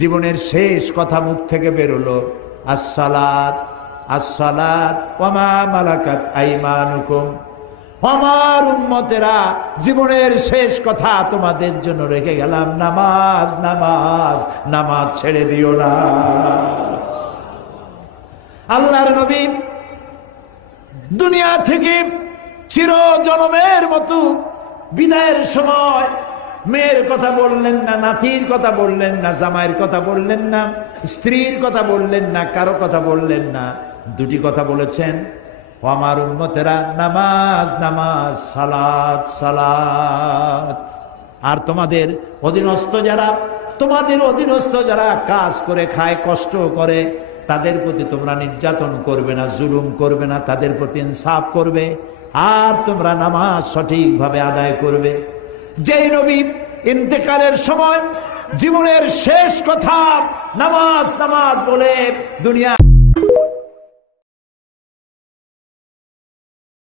জীবনের শেষ কথা মুখ থেকে বেরোলো, আসসালাত আসসালাত ওয়া মা মালাকাত আইমানুকুম। আমার উম্মতেরা, জীবনের শেষ কথা তোমাদের জন্য রেখে গেলাম, নামাজ নামাজ নামাজ ছেড়ে দিও না। আল্লাহর নবী দুনিয়া থেকে চির জনমের মতো বিদায়ের সময় মেয়ের কথা বললেন না, নাতির কথা বললেন না, জামাইয়ের কথা বললেন না, স্ত্রীর কথা বললেন না, কারো কথা বললেন না। দুটি কথা বলেছেন, ও আমার উম্মতেরা, নামাজ নামাজ, সালাত সালাত। আর তোমাদের অধীনস্থ যারা কাজ করে খায়, কষ্ট করে, তাদের প্রতি তোমরা নির্যাতন করবে না, জুলুম করবে না, তাদের প্রতি ইনসাফ করবে, আর তোমরা নামাজ সঠিকভাবে আদায় করবে। যেই নবী ইন্তেকালের সময় জীবনের শেষ কথা নামাজ নামাজ বলে দুনিয়া